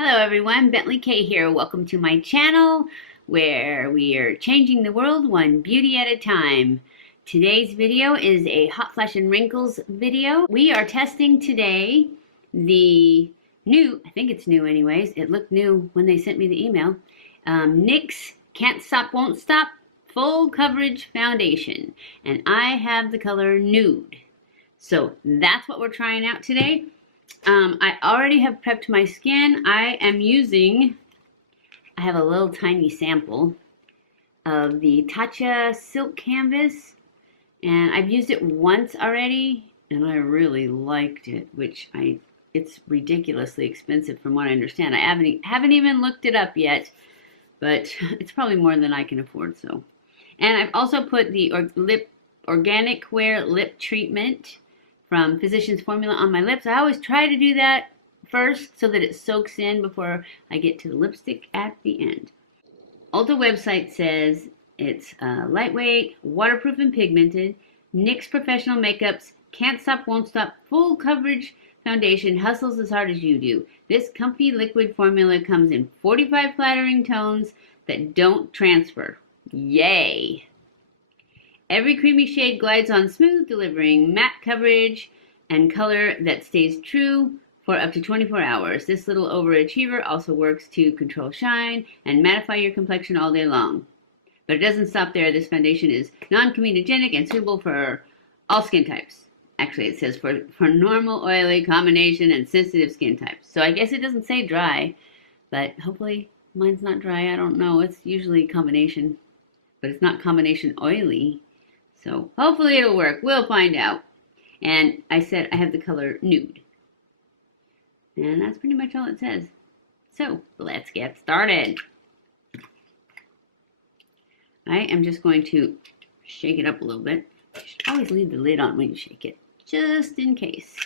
Hello everyone, BentlyK here. Welcome to my channel where we are changing the world one beauty at a time. Today's video is a Hot Flash and Wrinkles video. We are testing today the new, I think it's new anyways, it looked new when they sent me the email, NYX Can't Stop Won't Stop Full Coverage Foundation. And I have the color Nude. So that's what we're trying out today. I already have prepped my skin. I have a little tiny sample of the TATCHA silk canvas, and I've used it once already, and I really liked it, it's ridiculously expensive from what I understand. I haven't even looked it up yet, but it's probably more than I can afford, so. And I've also put the Organic Wear Lip Treatment from Physicians Formula on my lips. I always try to do that first so that it soaks in before I get to the lipstick at the end. Ulta website says it's lightweight, waterproof and pigmented, NYX Professional Makeup's Can't Stop Won't Stop Full Coverage Foundation hustles as hard as you do. This comfy liquid formula comes in 45 flattering tones that don't transfer. Yay! Every creamy shade glides on smooth, delivering matte coverage and color that stays true for up to 24 hours. This little overachiever also works to control shine and mattify your complexion all day long. But it doesn't stop there. This foundation is non-comedogenic and suitable for all skin types. Actually, it says for normal, oily, combination, and sensitive skin types. So I guess it doesn't say dry, but hopefully mine's not dry. I don't know. It's usually combination, but it's not combination oily. So hopefully it'll work. We'll find out. And I said I have the color Nude. And that's pretty much all it says. So let's get started. I am just going to shake it up a little bit. You should always leave the lid on when you shake it, just in case.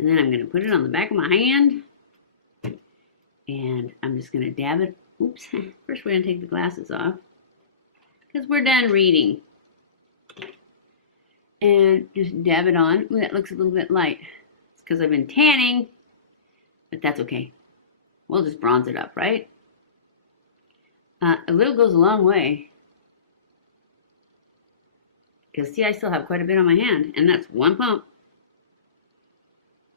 And then I'm going to put it on the back of my hand. And I'm just going to dab it. Oops. First we're going to take the glasses off, because we're done reading. And just dab it on. Ooh, that looks a little bit light. It's because I've been tanning, but that's okay. We'll just bronze it up, right? A little goes a long way. Because, see, I still have quite a bit on my hand, and that's one pump.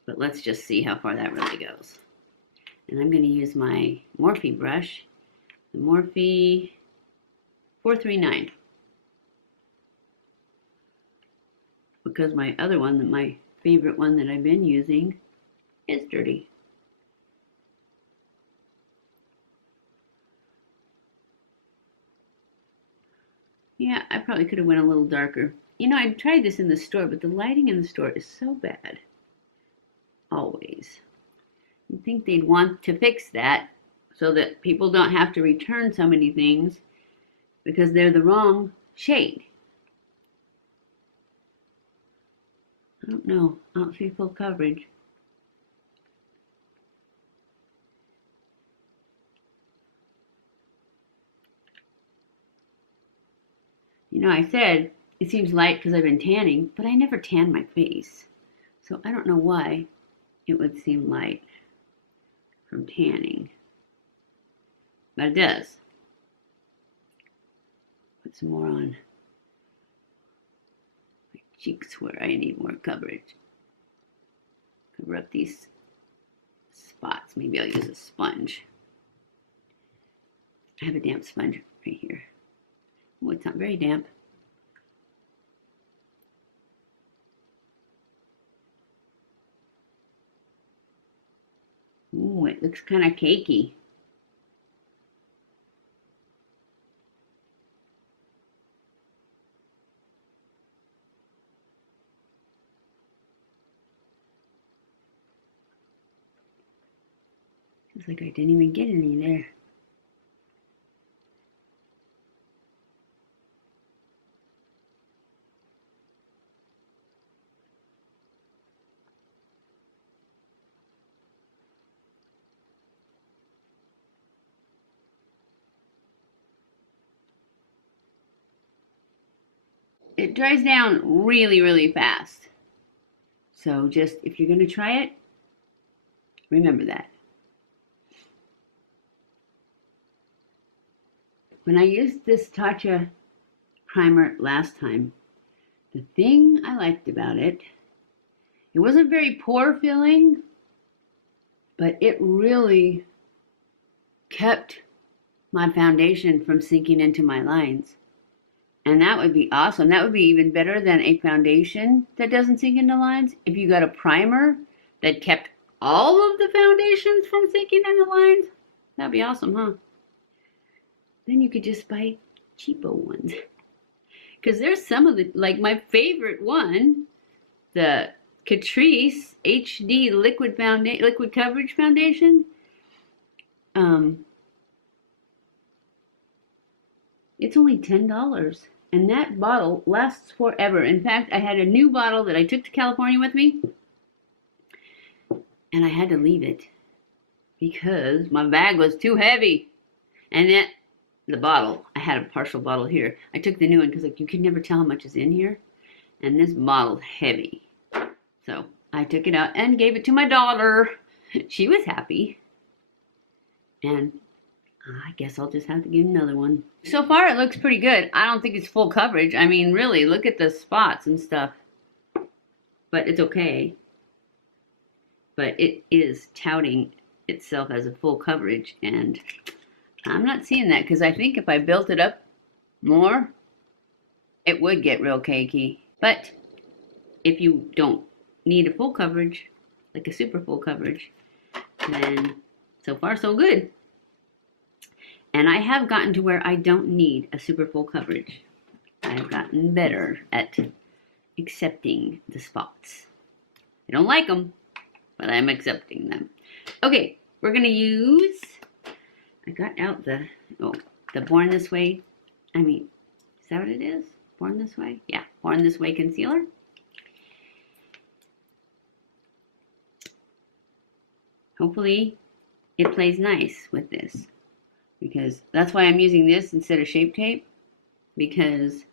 But let's just see how far that really goes. And I'm going to use my Morphe brush, the Morphe 439. Because my other one, my favorite one that I've been using, is dirty. Yeah, I probably could have went a little darker. You know, I tried this in the store, but the lighting in the store is so bad. Always. You'd think they'd want to fix that so that people don't have to return so many things because they're the wrong shade. I don't know. I don't see full coverage. You know, I said it seems light because I've been tanning, but I never tan my face. So I don't know why it would seem light from tanning. But it does. Put some more on cheeks where I need more coverage. Cover up these spots. Maybe I'll use a sponge. I have a damp sponge right here. Oh, it's not very damp. Ooh, it looks kind of cakey. It's like I didn't even get any there. It dries down really, really fast. So just, if you're going to try it, remember that. when I used this TATCHA primer last time, the thing I liked about it, it wasn't very pore filling, but it really kept my foundation from sinking into my lines. And that would be awesome. That would be even better than a foundation that doesn't sink into lines. If you got a primer that kept all of the foundations from sinking into lines, that'd be awesome, huh? Then you could just buy cheapo ones. Because there's some of the, like my favorite one, the CATRICE HD liquid coverage foundation. It's only $10, and that bottle lasts forever. In fact, I had a new bottle that I took to California with me, and I had to leave it because my bag was too heavy. And then the bottle, I had a partial bottle here. I took the new one because like you can never tell how much is in here, and this bottle's heavy. So I took it out and gave it to my daughter. She was happy, and I guess I'll just have to get another one. So far, it looks pretty good. I don't think it's full coverage. I mean, really, look at the spots and stuff. But it's okay. But it is touting itself as a full coverage, and I'm not seeing that because I think if I built it up more, it would get real cakey. But if you don't need a full coverage, like a super full coverage, then so far so good. And I have gotten to where I don't need a super full coverage. I've gotten better at accepting the spots. I don't like them, but I'm accepting them. Okay, we're gonna use, I got out the Born This Way, is that what it is? Born This Way? Yeah, Born This Way concealer. Hopefully it plays nice with this, because that's why I'm using this instead of Shape Tape, because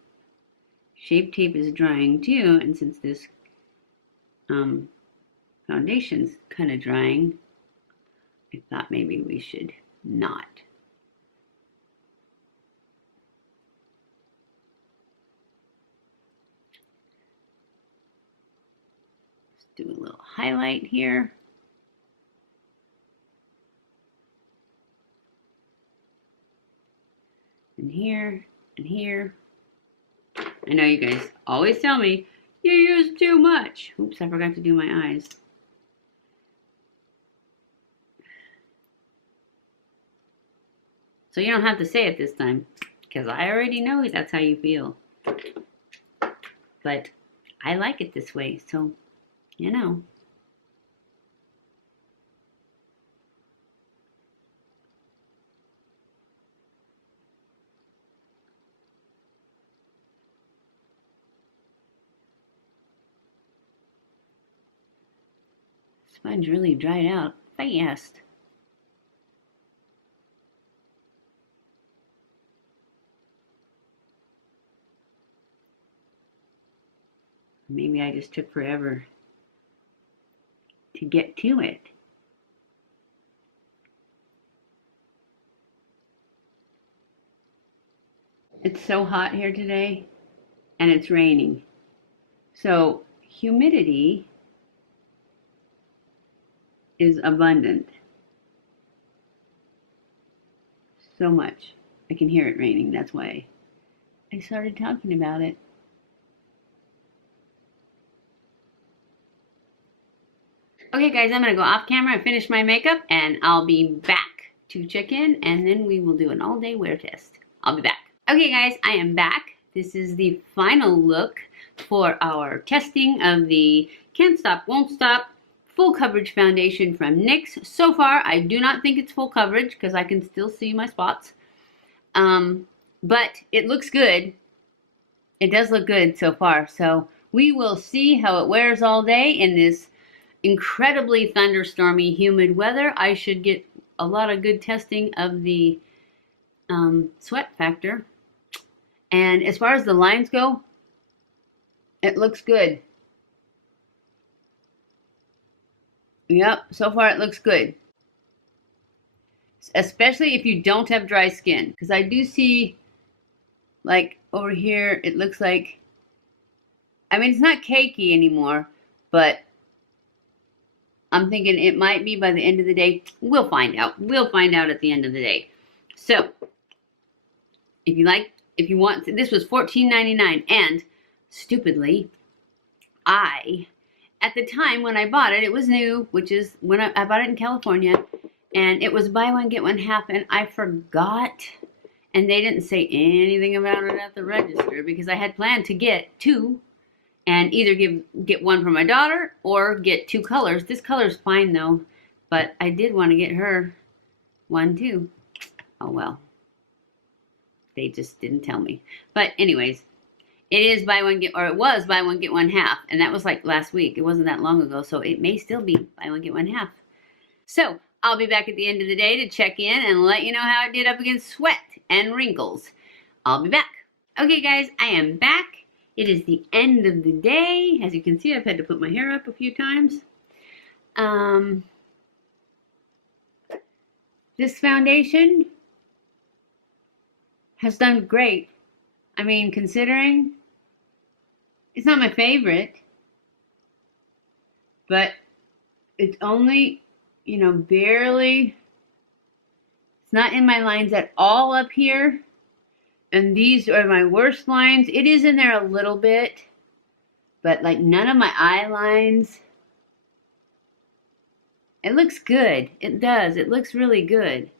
Shape Tape is drying too, and since this foundation's kind of drying, I thought maybe we should not. Let's do a little highlight here. And here, and here. I know you guys always tell me, you use too much. Oops, I forgot to do my eyes. So you don't have to say it this time, because I already know that's how you feel. But I like it this way, so, you know. Sponge really dried out fast. Maybe I just took forever to get to it. It's so hot here today, and it's raining. So humidity is abundant. So much. I can hear it raining. That's why I started talking about it. Okay guys, I'm gonna go off camera and finish my makeup, and I'll be back to check in, and then we will do an all-day wear test. I'll be back. Okay guys, I am back. This is the final look for our testing of the Can't Stop, Won't Stop full coverage foundation from NYX. So far, I do not think it's full coverage because I can still see my spots. But it looks good. It does look good so far. So we will see how it wears all day in this incredibly thunderstormy, humid weather. I should get a lot of good testing of the sweat factor. And as far as the lines go, it looks good. Yep, so far it looks good. especially if you don't have dry skin. Because I do see, like, over here, it looks like, I mean, it's not cakey anymore, but I'm thinking it might be by the end of the day. We'll find out. We'll find out at the end of the day. So, if you want, this was $14.99, and stupidly, at the time when I bought it, it was new, which is when I bought it in California, and it was buy one, get one half, and I forgot, and they didn't say anything about it at the register, because I had planned to get two, and either get one for my daughter, or get two colors. This color's fine, though, but I did want to get her one, too. Oh, well. They just didn't tell me. But anyways, it is buy one, get, or it was buy one, get one half, and that was like last week. It wasn't that long ago, so it may still be buy one, get one half. So, I'll be back at the end of the day to check in and let you know how it did up against sweat and wrinkles. I'll be back. Okay, guys, I am back. It is the end of the day. As you can see, I've had to put my hair up a few times. This foundation has done great. I mean, considering it's not my favorite, but it's only, you know, barely, it's not in my lines at all up here. And these are my worst lines. It is in there a little bit, but like none of my eye lines. It looks good. It does. It looks really good.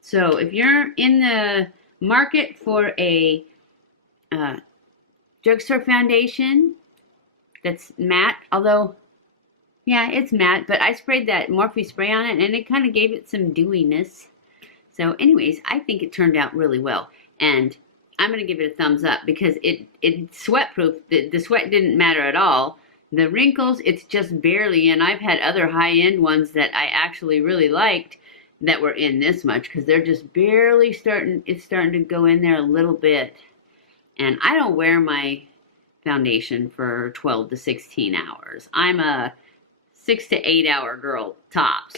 So if you're in the market for a drugstore foundation that's matte, although, yeah, it's matte, but I sprayed that Morphe spray on it, and it kind of gave it some dewiness. So anyways, I think it turned out really well, and I'm going to give it a thumbs up because it's sweat proof. The sweat didn't matter at all. The wrinkles, it's just barely in. I've had other high-end ones that I actually really liked that were in this much, because they're just barely starting, it's starting to go in there a little bit. And I don't wear my foundation for 12 to 16 hours. I'm a 6 to 8 hour girl tops.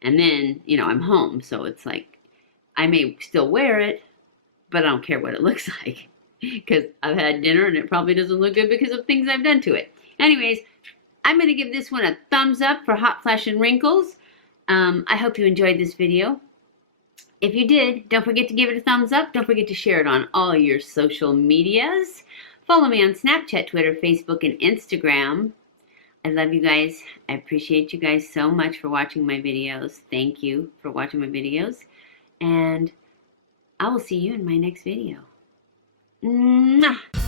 And then, you know, I'm home, so it's like, I may still wear it, but I don't care what it looks like, because I've had dinner and it probably doesn't look good because of things I've done to it. Anyways, I'm going to give this one a thumbs up for Hot Flash and Wrinkles. I hope you enjoyed this video. If you did, don't forget to give it a thumbs up. Don't forget to share it on all your social medias. Follow me on Snapchat, Twitter, Facebook, and Instagram. I love you guys. I appreciate you guys so much for watching my videos. Thank you for watching my videos. And I will see you in my next video. Mwah!